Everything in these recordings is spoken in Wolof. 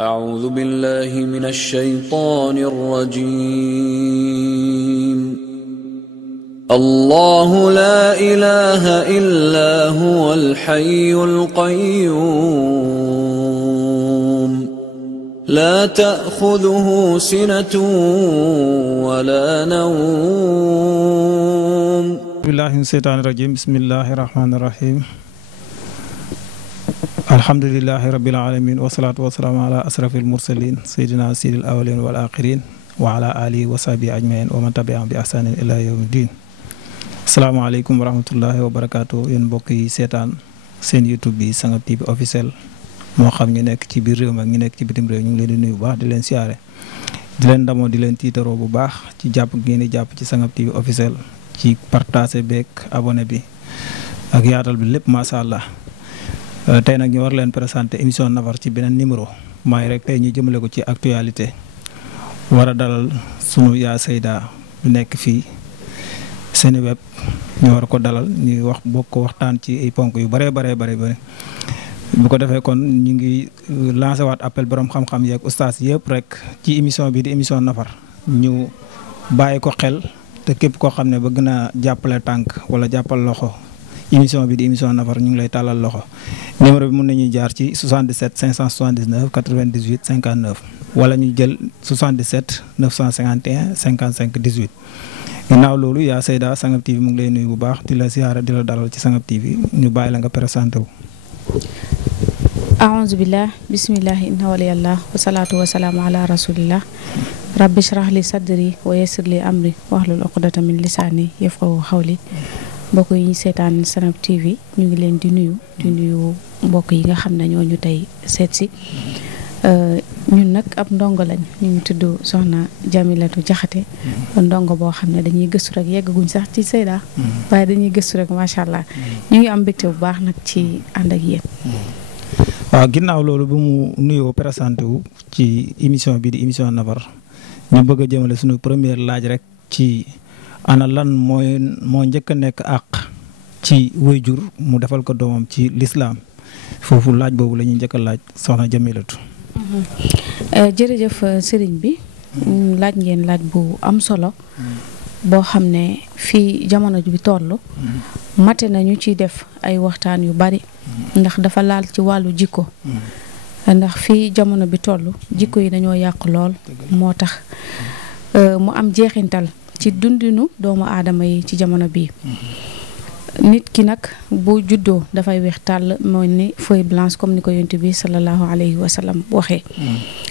أعوذ بالله من الشيطان الرجيم. الله لا إله إلا هو الحي القيوم لا تأخذه سنة ولا نوم. بالله من الشيطان الرجيم. بسم الله الرحمن الرحيم. alhamdulillahi rabbil alamin wasalaatu wasalaamu ala asrafil mursalin sayyidina sayyidil awwalin wal axirin wa ala alihi wa sahbihi ajmain wa man tabi'ahum bi ihsanin ila yawmi din. asalaamaaleykum wa rahmatullahi wa barakaatu. yéen mbokk yi seetaan seen YouTube bi Sangap TV officiel moo xam ñu nekk ci biir réew mi ak ñu nekk ci bitim réew ñu ngi leen di nuyu bu baax di leen siyaare di leen ndamoo di leen tiitaroo bu baax ci jàpp ngeen di jàpp ci Sangap TV officiel ci partage beeg abonné bi ak yaatal bi lépp macha allah. tey nag ñu war leen présenter émission nafar ci beneen numéro maay rek tey ñu jëmale ko ci actualité war a dalal sunu yaa Seyda bu nekk fii Seneweb ñu war ko dalal ñuy wax bokk ko waxtaan ci ay ponk yu bare bu ko defee kon ñu ngi lancé waat appel borom xam-xam yeeg ustaas yëpp rek ci émission bi di émission nafar ñu bàyyi ko xel te képp koo xam ne bëgg na jàppale tànk wala jàppal loxo émission bi di émission nafar ñu ngi lay tàllal loxo. numéro bi mën nañuy jaar ci 77 579 98 59 wala ñu jël 77 951 55 18. ginnaaw loolu yaa Seyda Sangap TV mu ngi lay nuyu bu baax di la siyaara di la dalal ci Sangap TV ñu bàyyi la nga présenté wu. aouzu billah bismillah inna waliyallah wasalaatu wasalaamu ala rasulillah rabbi shrah li sadri wa yassir li amri wahlul uqdata min lisaani yafqahu qawli. mbokk yi ñu seetaan Sangap TV ñu ngi leen di nuyu mbokk yi nga xam ne ñooñu tey seet si ñun nag ab ndongo lañ ñu ngi tudd soxna Jamilatu Jaxate ndongo boo xam ne dañuy gëstu rek yeggaguñ sax ci Seyda waaye dañuy gëstu rek macha allah ñu ngi am mbégte bu baax nag ci ànd ak yéen. waaw ginnaaw loolu bu mu nuyoo présenté wu ci émission bi di émission nafar ñu bëgg a jëmale suñu première laaj rek ci. ana lan moo njëkk a nekk àq ci waajur mu defal ko doomam ci lislaam foofu laaj boobu la ñuy njëkk a laaj soxna Jamilatu. jërëjëf sëriñ bi laaj ngeen laaj bu am solo boo xam ne fii jamono bi toll mate nañu ci def ay waxtaan yu bari ndax dafa laal ci wàllu jikko ndax fii jamono bi toll jikko yi dañoo yàq lool moo tax mu am jeexintal ci dundinu doomu aadama yi ci jamono bii nit ki nag bu juddoo dafay weex tàll mooy ni feuille blanche comme ni ko yonent bi sallallahu alayhi wa sallam waxee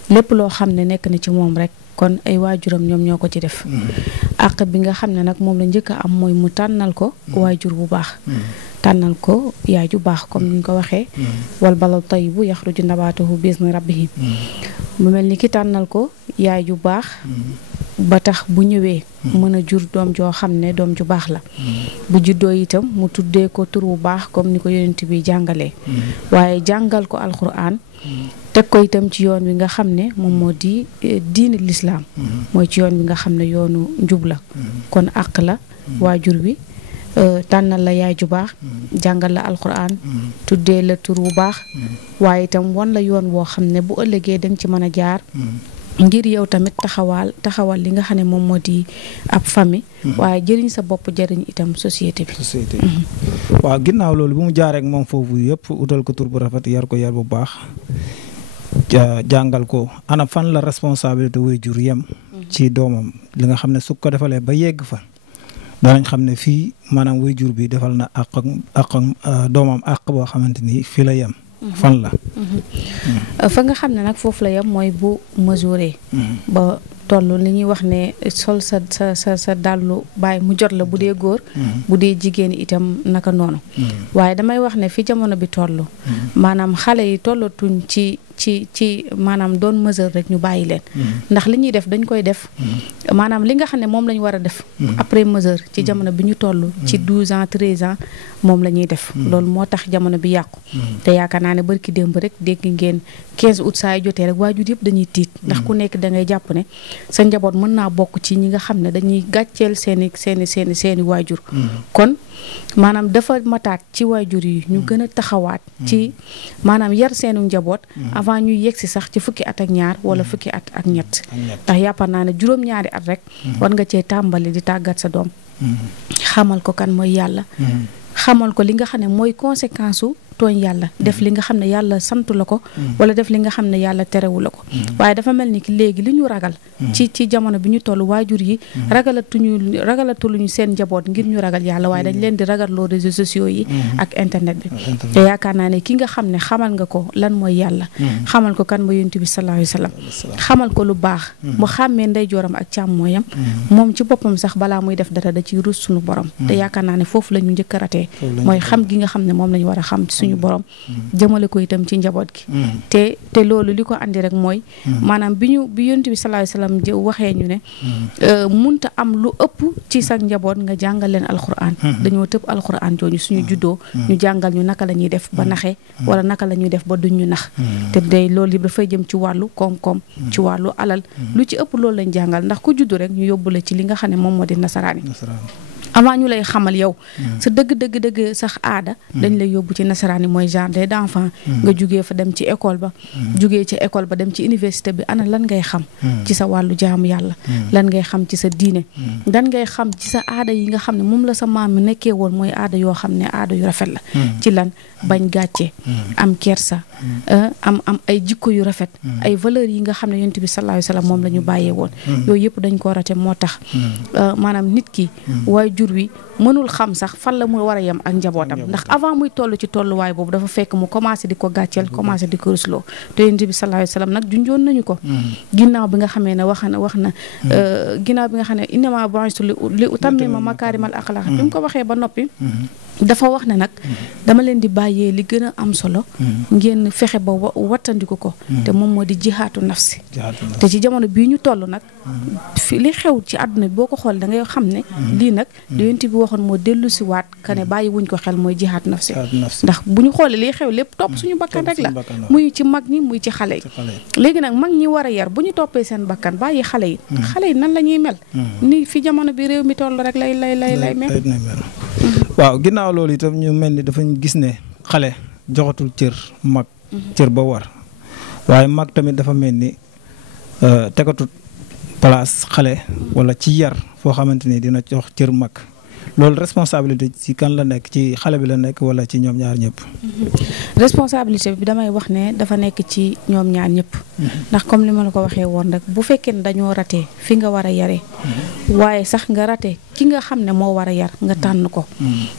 lépp loo xam ne nekk na ci moom rek kon ay waajuram ñoom ñoo ko ci def àq bi nga xam ne nag moom la njëkk a am mooy mu tànnal ko waajur bu baax tànnal ko yaay ju baax comme ni ñu ko waxee wal baladu tayyibu yaxruju nabaatuhu bi izni rabbihi mu mel ni ki tànnal ko yaay ju baax ba tax bu ñëwee mën a jur doom joo xam ne doom ju baax la bu juddoo itam mu tuddee ko tur bu baax comme ni ko yonent bi jàngalee waaye jàngal ko alxuraan teg ko itam ci yoon wi nga xam ne moom moo di diine lislaam mooy ci yoon wi nga xam ne yoonu njub la kon àq la waajur wi tànnal la yaay ju baax jàngal la alxuraan tuddee la tur bu baax waaye itam wan la yoon woo xam ne bu ëllëgee danga ci mën a jaar ngir yow tamit taxawal li nga xam ne moom moo di ab famille waaye jëriñ sa bopp jëriñ itam société bi. waaw ginnaaw loolu bu mu jaaree ak moom foofu yëpp utal ko tur bu rafet yar ko yar bu baax jàngal ko ana fan la responsabilité waajur yem ci doomam li nga xam ne su ko defalee ba yegg fa danañ xam ne fii maanaam waajur bi defal na àq doomam àq boo xamante ni fii la yem. fan la. fa nga xam ne nag foofu la yem mooy bu mesuré. ba toll li ñuy wax ne sol sa dàllu bàyyi mu jot la bu dee góor. bu dee jigéen itam naka noonu. waaye damay wax ne fi jamono bi toll. maanaam xale yi tollatuñ ci maanaam doon mesure rek ñu bàyyi leen. ndax li ñuy def dañ koy def. maanaam li nga xam ne moom la ñu war a def. après mesure ci jamono bi ñu toll. ci 12 ans 13 ans moom la ñuy def. loolu moo tax jamono bi yàqu. te yaakaar naa ne barki démb rek dégg ngeen 15 août saa yu jotee rek waajur yëpp dañuy tiit. ndax ku nekk da ngay jàpp ne sa njaboot mën naa bokk ci ñi nga xam ne dañuy gàcceel seeni waajur. kon maanaam dafa mataat ci waajur yi ñu gën a taxawaat ci maanaam yar seenu njaboot avant avant ñuy yegsi sax ci fukki at ak ñaar wala fukki at ak ñett ndax yaakaar naa ne juróom-ñaari at rek war nga cee tàmbali di tàggat sa doom xamal ko kan mooy yàlla xamal ko li nga xam ne mooy conséquence su tooñ yàlla def li nga xam ne yàlla santu la ko wala def li nga xam ne yàlla terewu la ko waaye dafa mel ni ki léegi li ñu ragal ci jamono bi ñu toll waajur yi ragalatuñu seen njaboot ngir ñu ragal yàlla waaye dañ leen di ragalloo réseaux sociaux yi ak internet bi te yaakaar naa ne ki nga xam ne xamal nga ko lan mooy yàlla xamal ko kan mooy yonent bi sallallahu alayhi wa sallam xamal ko lu baax mu xàmmee ndeyjooram ak càmmooyam moom ci boppam sax balaa muy def dara da ciy rus suñu borom te yaakaar naa ne foofu la ñu njëkk a ratee mooy xam gi nga xam ne moom la ñu war a xam suñu borom jëmale ko itam ci njaboot gi te loolu li ko andi rek mooy maanaam bi yonent bi sallallahu alayhi wasallam waxee ñu ne munta am lu ëpp ci sa njaboot nga jàngal leen alquran dañoo tëb alquran jooju suñu juddoo ñu jàngal ñu naka la ñuy def ba naxee wala naka la ñuy def ba duñ ñu nax te day loolu yëpp dafay jëm ci wàllu koom-koom ci wàllu alal lu ci ëpp loolu lañ jàngal ndax ku juddu rek ñu yóbbu la ci li nga xam ne moom moo di nasaraan yi avant ñu lay xamal yow sa dëgg sax aada dañ lay yóbbu ci nasaraan yi mooy jardin d'enfants nga jugee fa dem ci école ba jugee ci école ba dem ci université bi ana lan ngay xam ci sa wàllu jaamu yàlla lan ngay xam ci sa diine lan ngay xam ci sa aada yi nga xam ne moom la sa maam mi nekkee woon mooy aada yoo xam ne aada yu rafet la ci lan bañ gàcce am kersa am ay jikko yu rafet ay valeurs yi nga xam ne yonent bi sallallahu alayhi wasallam moom la ñu bàyyee woon yooyu yëpp dañ koo rate moo tax maanaam nit ki waaye jur wi mënul xam sax fan la mu war a yem ak njabootam ndax avant muy toll ci tolluwaay boobu dafa fekk mu commencé di ko gàcceel commencé di ko rusloo te yonent bi sallallahu alayhi wasallam nag junjoon nañu ko ginnaaw bi nga xamee ne wax na ginnaaw bi nga xam ne innama bu'istu li utammima makaarimal axlaaq bi mu ko waxee ba noppi dafa wax ne nag dama leen di bàyyee li gën a am solo ngeen fexe ba wattandiku ko te moom moo di jihaatu nafsi te ci jamono bii ñu toll nag fi li xew ci àdduna bi boo ko xool da ngay xam ne lii nag li yonent bi waxoon moo dellu si waat ka ne bàyyi wuñ ko xel mooy jihaat nafsi ndax bu ñu xoolee liy xew lépp topp suñu bakkan rek la muy ci mag ñi muy ci xale yi léegi nag mag ñi war a yar bu ñu toppee seen bakkan bàyyi xale yi nan la ñuy mel ni fi jamono bi réew mi toll rek lay mel waaw ginnaaw loolu itam ñu mel ni dafañ gis ne xale joxatul cër mag cër ba war waaye mag tamit dafa mel ni tegatut place xale wala ci yar foo xamante ni dina jox cër mag loolu responsabilité ci kan la nekk ci xale bi la nekk wala ci ñoom ñaar ñëpp responsabilité bi damay wax ne dafa nekk ci ñoom ñaar ñëpp ndax comme li ma la ko waxee woon rek bu fekkee ne dañoo ratee fi nga war a yaree waaye sax nga ratee ki nga xam ne moo war a yar nga tànn ko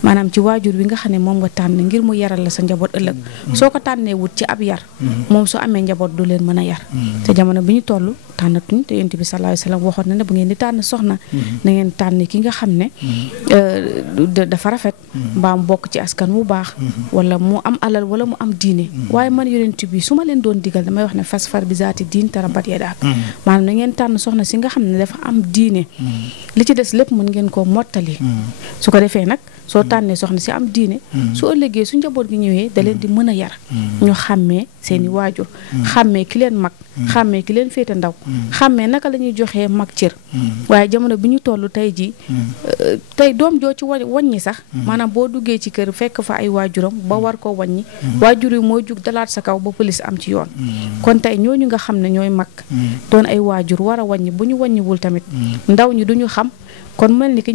maanaam ci waajur bi nga xam ne moom nga tànn ngir mu yaral la sa njaboot ëllëg soo ko tànnee wut ci ab yar moom su amee njaboot du leen mën a yar te jamono bi ñu toll tànnatuñ te yonent bi sallallahu alayhi wasallam waxoon na ne bu ngeen di tànn soxna na ngeen tànn ki nga xam ne dafa rafet mbaa mu bokk ci askan wu baax wala mu am alal wala mu am diine waaye man yonent bi su ma leen doon digal damay wax ne fasfar bi zaati diin tarabat yadak maanaam na ngeen tànn soxna si nga xam ne dafa am diine li ci des lépp mën ngeen koo mottali su ko defee nag soo tànnee soxna si am diine su ëllëgee su njaboot gi ñëwee da leen di mën a yar ñu xàmmee seeni waajur xàmmee ki leen mag xàmmee ki leen féete ndaw xàmmee naka la ñuy joxee mag cër waaye jamono bi ñu toll tey ji tey doom joo ci wàññi sax maanaam boo duggee ci kër fekk fa ay waajuram ba war ko wàññi waajur yi mooy jug dalaat sa kaw ba police am ci yoon kon tey ñooñu nga xam ne ñooy mag doon ay waajur war a wàññi bu ñu wàññiwul tamit ndaw ñi duñu xam kon mel ni ki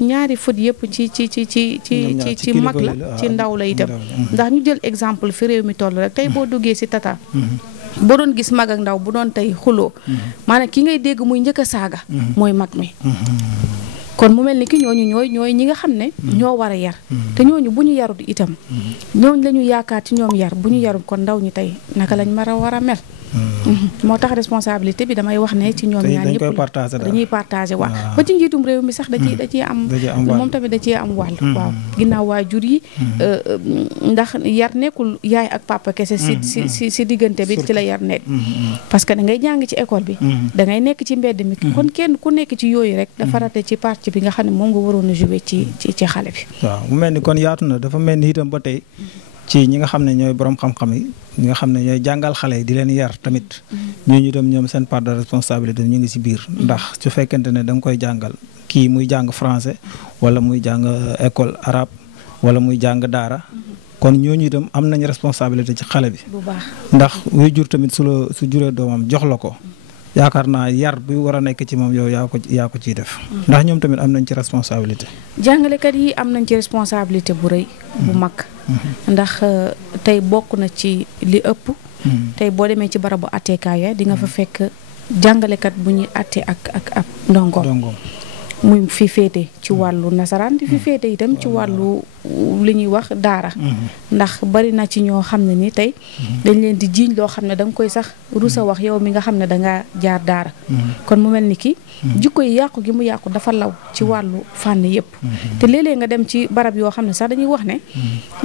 ñaari fut yëpp ci mag la ci ndaw la itam ndax ñu jël exemple fi réew mi toll rek tey boo duggee si tata boo doon gis mag ak ndaw bu doon tey xuloo maanaam ki ngay dégg muy njëkk a saaga mooy mag mi kon mu mel ni ki ñooñu ñooy ñi nga xam ne ñoo war a yar te ñooñu bu ñu yarut itam ñooñu la ñu yaakaar ci ñoom yar bu ñu yarut kon ndaw ñi tey naka lañ war a mel moo tax responsabilité bi damay wax ne ci ñoom ñaar ñëpp dañuy partagé waaw ba ci njiitum réew mi sax da ciy am moom tamit da ciy am wàll waaw ginnaaw waajur yi ndax yar nekkul yaay ak papa kese si diggante bi ci la yar nekk parce que da ngay jàng ci école bi da ngay nekk ci mbedd mi kon kenn ku nekk ci yooyu rek dafa rate ci partie bi nga xam ne moom nga waroon a jouer ci xale bi waaw mu mel ni kon yaatu na dafa mel ni itam ba tey ci ñi nga xam ne ñooy borom xam-xam yi ñi nga xam ne ñooy jàngal xale yi di leen yar tamit ñooñu itam ñoom seen part de responsabilité ñu ngi ci biir ndax su fekkente ne da nga koy jàngal kii muy jàng français wala muy jàng école arabe wala muy jàng daara kon ñooñu itam am nañ responsabilité ci xale bi. bu baax ndax waajur tamit su juree doomam jox la ko. yaakaar naa yar bi war a nekk ci moom yow yaa ko ciy def. ndax ñoom tamit am nañ ci responsabilité. jàngalekat yi am nañ ci responsabilité bu rëy. bu mag. ndax tey bokk na ci li ëpp. tey boo demee ci barabu àtteekaay ya di nga fa fekk jàngalekat bu ñuy àtte ak ab ndongoom. muy fi féete ci wàllu nasaraan di fi féete itam ci wàllu li ñuy wax daara. ndax bari na ci ñoo xam ne ni tey dañ leen di jiiñ loo xam ne da nga koy sax rusa wax yow mi nga xam ne dangaa jaar daara. kon mu mel ni ki jikko yi yàqu gi mu yàqu dafa law ci wàllu fànn yëpp. te léeg-léeg nga dem ci barab yoo xam ne sax dañuy wax ne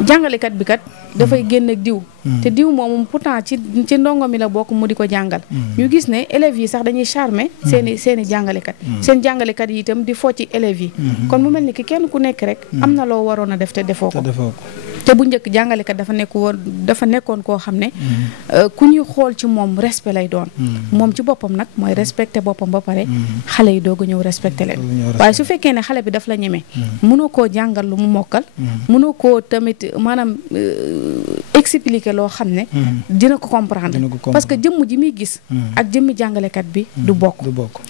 jàngalekat bi kat dafay génn ak diw. te diw moomu pourtant ci ndongo mi la bokk mu di ko jàngal. ñu gis ne élèves yi sax dañuy charmer seeni jàngalekat. seen jàngalekat yi itam di fo ci élèves yi. kon mu mel ni ki kenn ku nekk rek am na loo waroon a def te defoo ko. te bu njëkk jàngalekat dafa nekkoon koo xam ne ku ñuy xool ci moom respect lay doon. moom ci boppam nag mooy respecté boppam ba pare xale yi doog a ñëw respecté leen. waaye su fekkee ne xale bi daf la ñeme mënoo koo jàngal lu mu mokkal mënoo koo tamit maanaam expliquer loo xam ne dina ko comprendre parce que jëmm ji muy gis ak jëmmi jàngalekat bi du bokk.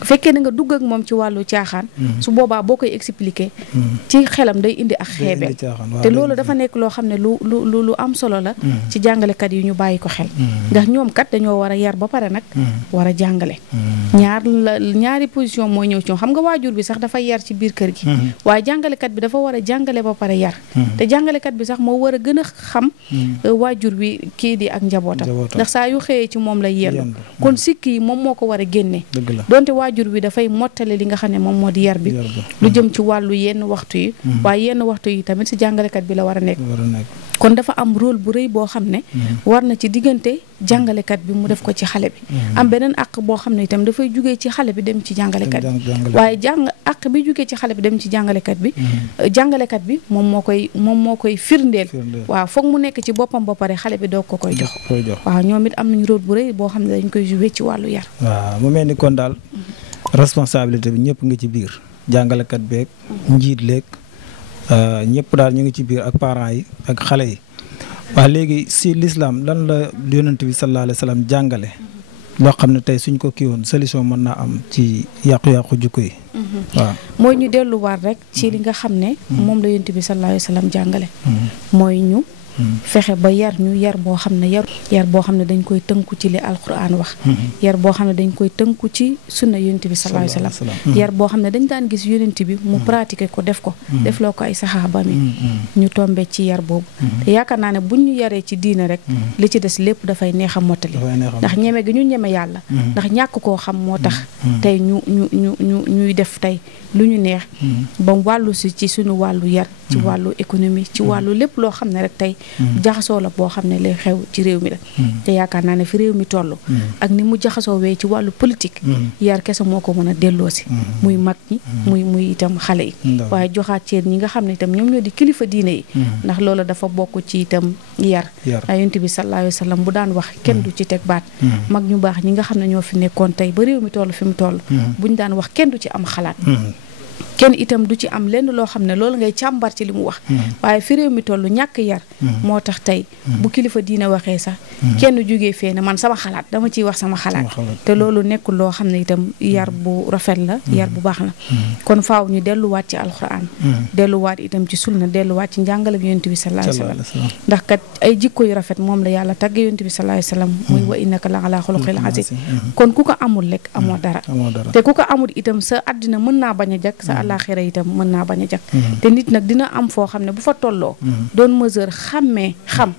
fekkee na nga dugg ak moom ci wàllu caaxaan su boobaa boo koy expliquer ci xelam day indi ak xeebe te loolu dafa nekk loo xam ne lu am solo la ci jàngalekat yi ñu bàyyi ko xel ndax ñoom kat dañoo war a yar ba pare nag war a jàngale ñaari position mooy ñëw ci ñoom xam nga waajur bi sax dafa yar ci biir kër gi waaye jàngalekat bi dafa war a jàngale ba pare yar te jàngalekat bi sax moo war a gën a xam waajur bi kii di ak njabootam ndax saa yu xëyee ci moom lay yendu kon sikk yi moom moo ko war a génne donte waajur bi dafay mottale li nga xam ne moom moo di yar bi lu jëm ci wàllu yenn waxtu yi waaye yenn waxtu yi tamit si jàngalekat bi la war a nekk kon dafa am rôle bu rëy boo xam ne war na ci diggante jàngalekat bi mu def ko ci xale bi am beneen àq boo xam ne itam dafay jugee ci xale bi dem ci jàngalekat bi waaye àq bi jugee ci xale bi dem ci jàngalekat bi moom moo koy firndeel waaw foog mu nekk ci boppam ba pare xale bi doog ko koy jox waaw ñoom it am nañu rôle bu rëy boo xam ne dañ koy jouer ci wàllu yar waaw mu mel ni kon daal responsabilité bi ñëpp nga ci biir jàngalekat beeg njiit leeg ñëpp daal ñu ngi ci biir ak parents yi ak xale yi waaw léegi si l'islam lan la yonent bi sallallahu alayhi wa sallam jàngale loo xam ne tey suñ ko kii woon solution mën naa am ci yàqu-yàqu jukko yi waaw mooy ñu delluwaat rek ci li nga xam ne moom la yonent bi sallallahu alayhi wa sallam jàngale mooy ñu fexe ba yar ñu yar boo xam ne yar boo xam ne dañ koy tënku ci li alquran wax yar boo xam ne dañ koy tënku ci sunna yonent bi sallallahu alayhi wasallam yar boo xam ne dañ daan gis yonent bi mu pratiquer ko def loo ko ay saxaaba mi ñu tombe ci yar boobu te yaakaar naa ne buñ ñu yaree ci diine rek li ci des lépp dafay neex a mottali ndax ñeme gi ñu ñeme yàlla ndax ñàkk koo xam moo tax tey ñuy def tey lu ñu neex ba wàllu si ci suñu wàllu yar ci wàllu économie ci wàllu lépp loo xam ne rek tey jaxasoo la boo xam ne lay xew ci réew mi la te yaakaar naa ne fi réew mi toll ak ni mu jaxasoo wee ci wàllu politique yar kese moo ko mën a delloosi muy mag ñi muy itam xale yi waaye joxaat ceen ñi nga xam ne itam ñoom ñoo di kilifa diine yi ndax loolu dafa bokk ci itam yar yonent bi sallallahu alayhi wa sallam bu daan wax kenn du ci teg baat mag ñu baax ñi nga xam ne ñoo fi nekkoon tey ba réew mi toll fi mu toll buñ daan wax kenn du ci am xalaat kenn itam du ci am lenn loo xam ne loolu ngay càmbar ci li mu wax waaye fi réew mi toll ñàkk yar moo tax tey bu kilifa diine waxee sax kenn jógee fee ne man sama xalaat dama ciy wax sama xalaat te loolu nekkul loo xam ne itam yar bu rafet la yar bu baax la kon faaw ñu delluwaat ci alxuraan delluwaat itam ci sunna delluwaat ci njàngale bi yonent bi sallallahu alayhi wasallam ndax kat ay jikko yu rafet moom la yàlla tagge yonent bi sallallahu alayhi wasallam muy wa innaka la ala xuluqil aziim kon ku ko amul rek amoo dara te ku ko amul itam sa àddina mën naa bañ a jag sa àllaaxira itam mën naa bañ a jag te nit nag dina am foo xam ne bu fa tolloo doon mesure xàmmee xam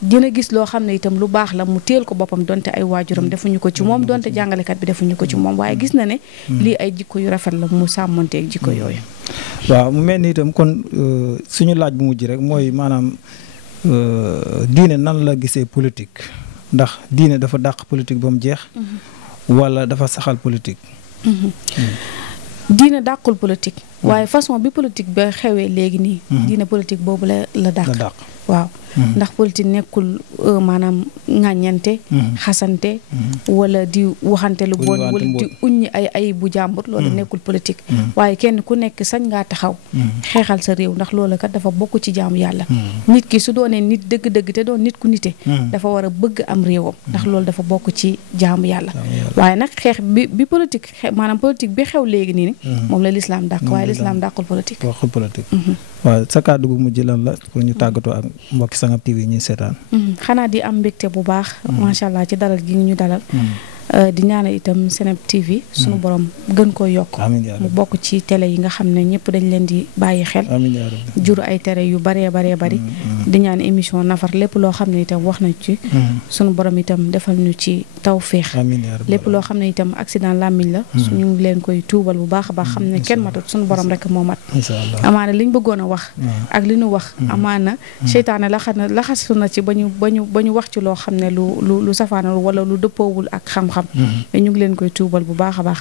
dina gis loo xam ne itam lu baax la mu teel ko boppam donte ay waajuram defuñu ko ci moom donte jàngalekat bi defuñu ko ci moom waaye gis na ne lii ay jikko yu rafet la mu sàmmonteeg jikko yooyu waaw mu mel ni itam kon suñu laaj bu mujj rek mooy maanaam diine nan la gisee politique ndax diine dafa dàq politique ba mu jeex wala dafa saxal politique diine dàqul politique waaye façon bi politique ba xewee léegi nii diine politique boobu la dàq waaw ndax politique nekkul maanaam ŋàññante xasante wala di waxante lu bon wala di uññi ay bu jàmbur loolu nekkul politique waaye kenn ku nekk sañ ngaa taxaw xeexal sa réew ndax loolu kat dafa bokk ci jaamu yàlla nit ki su doonee nit dëgg-dëgg te doon nit ku nite dafa war a bëgg am réewam ndax loolu dafa bokk ci jaamu yàlla waaye nag xeex bi politique maanaam politique bi xew léegi nii moom la lislaam dàq waaye lislaam dàqul politique waaw sa kàddu gu mujj lan la pour ñu tàggatoo ak mbokki Sangam TV ñuy seetaan xanaa di am mbégte bu baax macha allah ci dalal gi ñu dalal di ñaanal itam Seneb TV sunu borom gën ko yokk mu bokk ci télé yi nga xam ne ñëpp dañ leen di bàyyi xel jur ay tere yu baree bari di ñaan émission nafar lépp loo xam ne itam wax nañ ci sunu borom itam defal ñu ci tawféex lépp loo xam ne itam accident làmmiñ la ñu ngi leen koy tuubal bu baax a baax xam ne kenn matut sunu borom rek moo mat amaana liñ bëggoon a wax ak li ñu wax amaana seytaane laxasu na ci ba ñu wax ci loo xam ne lu safaanal wala lu dëppoowul ak xam-xam mais ñu ngi leen koy tuubal bu baax a baax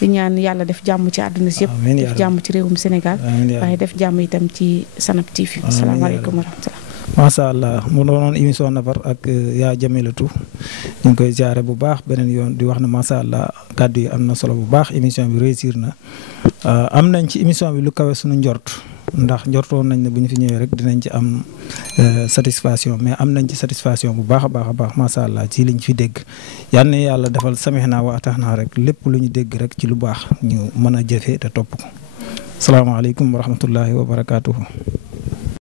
di ñaan yàlla def jàmm ci àdduna si yëpp def jàmm ci réewum Sénégal waaye def jàmm itam ci Seneb TV asalaamaaleykum wa rahmatulah macha allah mu doonoon émission nafar ak yaa Jamilatu ñu ngi koy ziare bu baax beneen yoon di wax ne macha allah kàddu yi am na solo bu baax émission bi réussir na am nañ ci émission bi lu kawe suñu njort ndax njortoon nañ ne bu ñu fi ñëwee rek dinañ ci am satisfaction mais am nañ ci satisfaction bu baax a baax macha allah ci liñ fi dégg yal na yàlla defal samihna wa atahna rek lépp lu ñu dégg rek ci lu baax ñu mën a jëfee te topp ko salaamaaleykum wa rahmatullahi wa barakaatuhu.